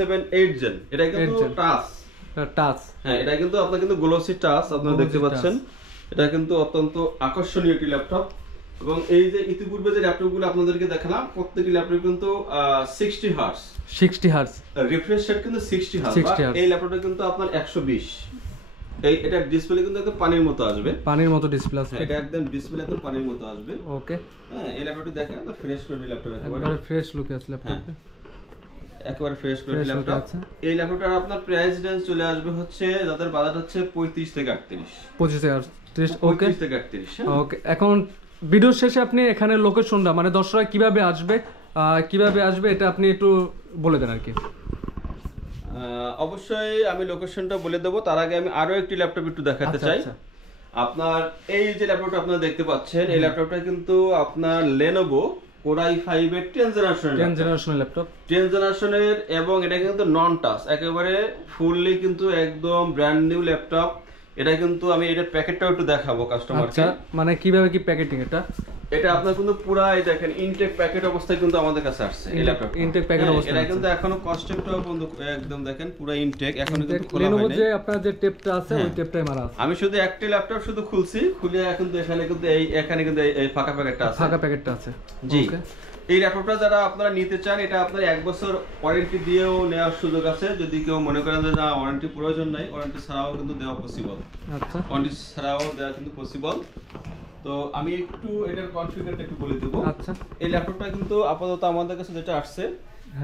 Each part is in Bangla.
7 জেন। এটা কিন্তু টাচ, হ্যাঁ এটা কিন্তু আপনার কিন্তু গ্লোসি টাচ আপনারা দেখতে পাচ্ছেন। এটা কিন্তু অত্যন্ত আকর্ষণীয় একটি ল্যাপটপ এবং এই যে ইতিপূর্বে যে ল্যাপটপগুলো আপনাদেরকে দেখালাম প্রত্যেকটি ল্যাপটপ কিন্তু 60 হার্টজ রিফ্রেশ রেট কিন্তু 60 হার্টজ। এই ল্যাপটপটা কিন্তু আপনার 120। এটা ডিসপ্লে কিন্তু একদম পানির মতো আসবে, পানির মতো ডিসপ্লে আসবে। এটা একদম ডিসপ্লে একদম পানির মতো আসবে। ওকে, হ্যাঁ এই ল্যাপটপটি দেখেন তো ফ্রেশ করে ল্যাপটপ একেবারে ফ্রেশ লুক আছে ল্যাপটপে, একেবারে ফ্রেশ করে ল্যাপটপ। এই ল্যাপটপটার আপনার প্রাইস রেঞ্জ চলে আসবে হচ্ছে যাদের বাজেট হচ্ছে 35 থেকে 38। 25 থেকে 38। ওকে 35 থেকে 38। ওকে, এখন ভিডিও শেষে আপনি এখানে লোকেশনটা মানে দর্শকরা কিভাবে আসবে এটা আপনি একটু বলে দেন আর কি। অবশ্যই আমি লোকেশনটা বলে দেবো, তার আগে আমি আরো একটি ল্যাপটপ একটু দেখাতে চাই। আপনার এই যে ল্যাপটপটা আপনারা দেখতে পাচ্ছেন এই ল্যাপটপটা কিন্তু আপনার Lenovo Core i5 এর 10 জেনারেশনের ল্যাপটপ, 10 জেনারেশনের, এবং এটা কিন্তু নন টাচ, একেবারে ফুললি কিন্তু একদম ব্র্যান্ড নিউ ল্যাপটপ। এটা কিন্তু আমি এটার প্যাকেটটাও একটু দেখাবো কাস্টমারকে। আচ্ছা, মানে কিভাবে কি প্যাকেটিং এটা আপনার কিন্তু পুরাই দেখেন ইনটেক প্যাকেট অবস্থায় কিন্তু আমাদের কাছে আসছে এই ল্যাপটপ। ইনটেক প্যাকেট অবস্থায় এটা কিন্তু এখনো কনসেপ্টটাও বন্ধু একদম দেখেন পুরো ইনটেক, এখনো কিন্তু খোলা হয়নি। Lenovo যে আপনার যে টেপটা আছে ওই টেপটাই মারা আছে। আমি শুধু একটি ল্যাপটপ শুধু খুলছি, খুলে এখন তো এখানে কিন্তু এই ফাঁকা প্যাকেটটা আছে। জি, এই ল্যাপটপটা যারা আপনারা নিতে চান এটা আপনার 1 বছর ওয়ারেন্টি দিয়েও নেওয়ার সুযোগ আছে। যদি কেউ মনে করেন যে না ওয়ারেন্টি প্রয়োজন নাই, ওয়ারেন্টি ছাড়াও কিন্তু দেওয়া পসিবল। আচ্ছা, ওয়ারেন্টি ছাড়াও দেওয়া কিন্তু পসিবল। তো আমি একটু এটার কনফিগারটা একটু বলে দেব। আচ্ছা, এই ল্যাপটপটা কিন্তু আপাতত আমাদের কাছে যেটা আসছে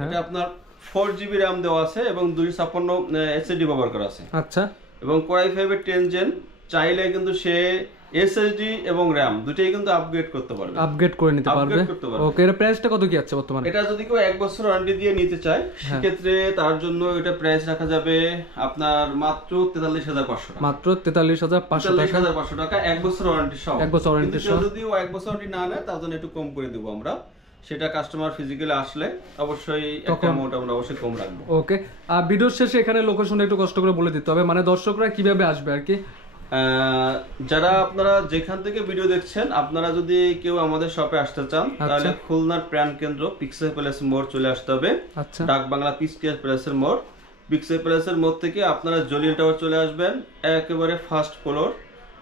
এটা আপনার 4GB RAM দেওয়া আছে এবং 256 SSD ব্যবহার করা আছে। আচ্ছা, এবং Core i5 এর 10 জেন, চাইলে কিন্তু সে SSD এবং RAM দুটেই কিন্তু আপগ্রেড করতে পারবে, আপগ্রেড করে নিতে পারবে। ওকে, এর প্রাইসটা কত কি আছে বর্তমানে? এটা যদি কেউ 1 বছর ওয়ারেন্টি দিয়ে নিতে চায় সেক্ষেত্রে তার জন্য এটা প্রাইস রাখা যাবে আপনার মাত্র 43,500 টাকা। মাত্র 43,500 টাকা 1 বছর ওয়ারেন্টি সহ। 1 বছর ওয়ারেন্টি সহ। যদি 1 বছর ওয়ারেন্টি না নেয় তার জন্য একটু কম করে দেব আমরা। সেটা কাস্টমার ফিজিক্যালি আসলে অবশ্যই একটা অ্যামাউন্ট আমরা অবশ্যই কম রাখবো। ওকে, আর ভিডিওর শেষে এখানে লোকেশনটা একটু কষ্ট করে বলে দিতে হবে, মানে দর্শকরা কিভাবে আসবে আর কি। যারা আপনারা যেখান থেকে ভিডিও দেখছেন আপনারা যদি কেউ আমাদের শপে আসতে চান তাহলে খুলনার প্রাণ কেন্দ্র পিক্সেল প্যালেস মোড় চলে আসতে হবে। ডাক বাংলা পিক্সেল প্যালেসের মোড়, পিক্সেল প্যালেসের মোড় থেকে আপনারা জলিল টাওয়ার চলে আসবেন, একেবারে ফার্স্ট ফ্লোর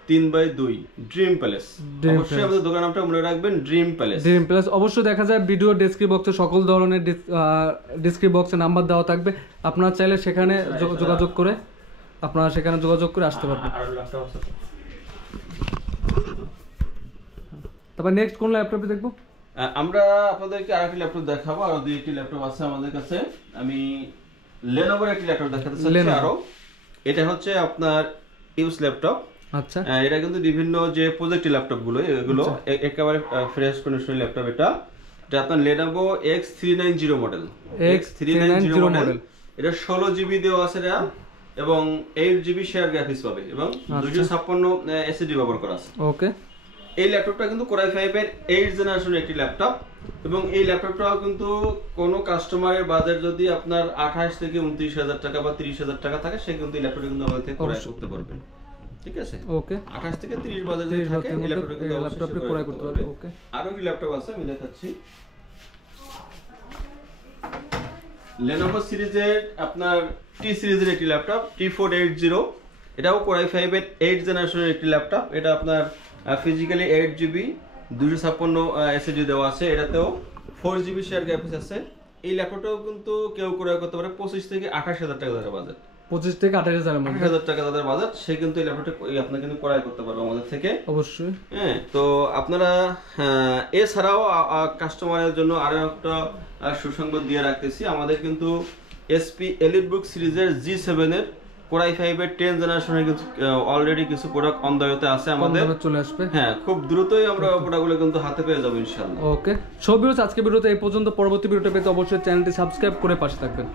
3/2 ড্রিম প্যালেস। অবশ্যই আমাদের দোকান নামটা মনে রাখবেন, ড্রিম প্যালেস। অবশ্যই দেখা যায় ভিডিও ডেসক্রিপশন বক্সে সকল ধরনের ডেসক্রিপশন বক্সে নাম্বার দেওয়া থাকবে, আপনারা চাইলে সেখানে যোগাযোগ করে আসতে পারবেন। তারপর নেক্সট কোন ল্যাপটপে দেখবো? আমরা আপনাদেরকে আরেকটি ল্যাপটপ দেখাবো, আর দুইটি ল্যাপটপ আছে আমাদের কাছে। আমি Lenovo এর একটি ল্যাপটপ দেখাতে চাচ্ছি আরো। এটা হচ্ছে আপনার ইউজ ল্যাপটপ। আচ্ছা, এটা কিন্তু বিভিন্ন যে প্রজেক্ট ল্যাপটপ গুলো এগুলো একেবারে ফ্রেশ কন্ডিশন ল্যাপটপ। এটা আপনার Lenovo X390 মডেল। এটা 16GB দেওয়া আছে RAM এবং 8GB শেয়ার গ্রাফিক্স পাবে এবং 256 SSD ব্যবহার করা আছে। ওকে, এই ল্যাপটপটা কিন্তু Core i5 এর 8 জেনারেশনের একটি ল্যাপটপ এবং এই ল্যাপটপটাও কিন্তু কোন কাস্টমারের বাজেট যদি আপনার 28 থেকে 29,000 টাকা বা 30,000 টাকা থাকে সে কিন্তু এই ল্যাপটপটা কিন্তু আমাদের থেকে ক্রয় করতে পারবে। ঠিক আছে, ওকে, 28 থেকে 30 বাজেট যদি থাকে এই ল্যাপটপটা ক্রয় করতে পারবে। ওকে, আরো কি ল্যাপটপ আছে আমি দেখাচ্ছি। Lenovo সিরিজের আপনার T সিরিজের একটি ল্যাপটপ T480, এটাও Core i5 এর 8 জেনারেশনের একটি ল্যাপটপ। এটা আপনার ফিজিক্যালি 8GB 256 SSD দেওয়া আছে, এটাতেও 4GB শেয়ার গ্রাফিক্স আছে। এই ল্যাপটপটাও কিন্তু কেউ ক্রয় করতে পারে 25 থেকে 28,000 টাকা যাদের বাজেট, 25 থেকে 28,000 টাকা যাদের বাজেট সে কিন্তু এই ল্যাপটপটা আপনারা কিন্তু ক্রয় করতে পারবে আমাদের থেকে অবশ্যই। হ্যাঁ, তো আপনারা এছাড়াও কাস্টমারের জন্য আরো একটা সুসংবাদ দিয়ে রাখতেছি। আমাদের কিন্তু SP EliteBook সিরিজের G7 এর Core i5 এর 10 জেনারেশনের কিছু অলরেডি কিছু প্রোডাক্ট অন দ্য ওয়েতে আছে আমাদের, চলে আসবে। হ্যাঁ, খুব দ্রুতই আমরা প্রোডাক্টগুলো কিন্তু হাতে পেয়ে যাব ইনশাআল্লাহ। ওকে, সব ভিউয়ার্স আজকে ভিডিওতে এই পর্যন্ত। পরবর্তী ভিডিওটা পেতে অবশ্যই চ্যানেলটি সাবস্ক্রাইব করে পাশে থাকবেন।